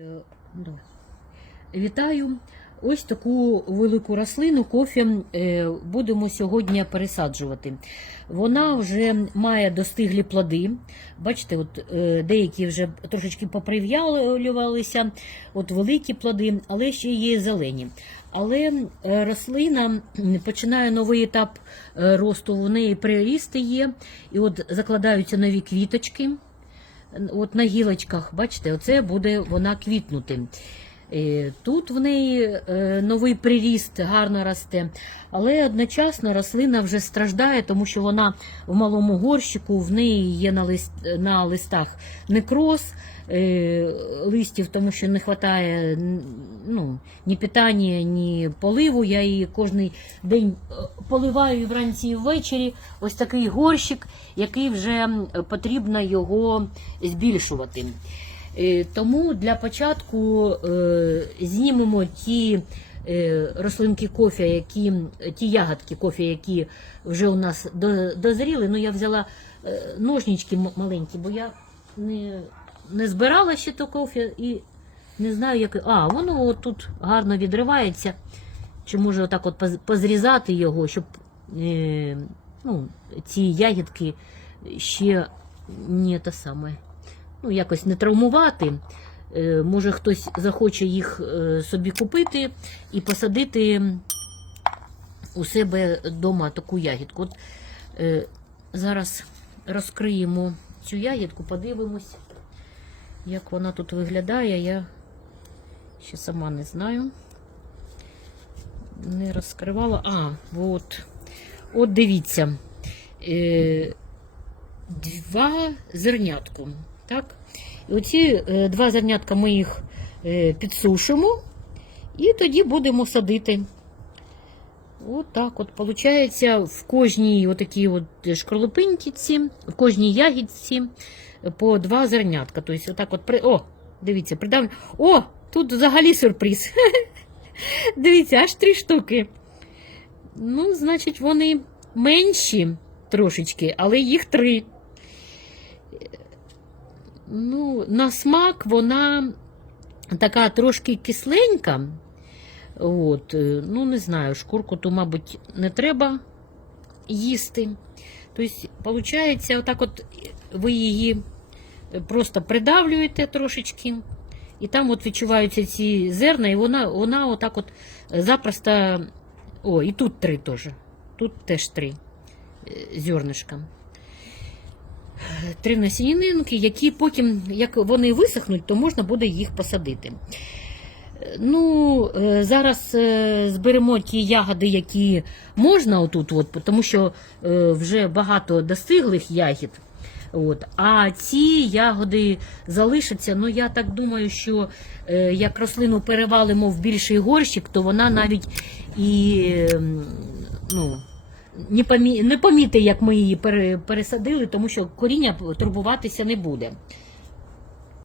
Е. Вітаю! Ось таку велику рослину кофе е, будемо сьогодні пересаджувати. Вона вже має достиглі плоди. Бачите, от е, деякі вже трошечки поприв'ялювалися, от великі плоди, але ще є зелені. Але рослина починає новий етап росту. В неї прирісти є, і от закладаються нові квіточки. От на гілочках, бачите, оце буде вона квітнути. Тут в неї е, новий приріст гарно росте, але одночасно рослина вже страждає, тому що вона в малому горщику, в неї є на, лист, на листах некроз е, листів, тому що не вистачає ну, ні питання, ні поливу. Я її кожен день е, поливаю і вранці і ввечері. Ось такий горщик, який вже потрібно його збільшувати. Е, Тому для початку е, знімемо ті е, рослинки кофе, які, ті ягодки кофе, які вже у нас дозріли. Ну, я взяла ножнички маленькі, бо я не, не збирала ще то кофе і не знаю, як. А, воно тут гарно відривається. Чи може отак от позрізати його, щоб ну, ці ягідки ще не те саме ну, якось не травмувати. Е, Може, хтось захоче їх е, собі купити і посадити у себе вдома таку ягідку. От, е, зараз розкриємо цю ягідку, подивимось, як вона тут виглядає. Я ще сама не знаю. Не розкривала. А, от. От дивіться. Два зернятку. Так? І оці е, два зернятка ми їх е, підсушимо і тоді будемо садити. От так от. Получається, в кожній отакій от шкарлупинці, в кожній ягідці по два зернятка. Тобто, отак от при... О, дивіться, придавлю. О, тут взагалі сюрприз. Дивіться, аж три штуки. Ну, значить, вони менші трошечки, але їх три. Ну, на смак вона така трошки кисленька. От, е, ну, не знаю, шкурку то, мабуть, не треба їсти. Тобто, виходить, отак от ви її просто придавлюєте трошечки, і там от відчуваються ці зерна, і вона, вона отак от запросто. О, і тут три теж. Тут теж три е, зернишка три насінинки, які потім, як вони висохнуть, то можна буде їх посадити. Ну, е, зараз е, зберемо ті ягоди, які можна отут, от, тому що е, вже багато достиглих ягід. От. А ці ягоди залишаться. Ну, я так думаю, що е, як рослину перевалимо в більший горщик, то вона навіть і ем, ну, не, помі... не поміти, як ми її пере- пересадили, тому що коріння турбуватися не буде.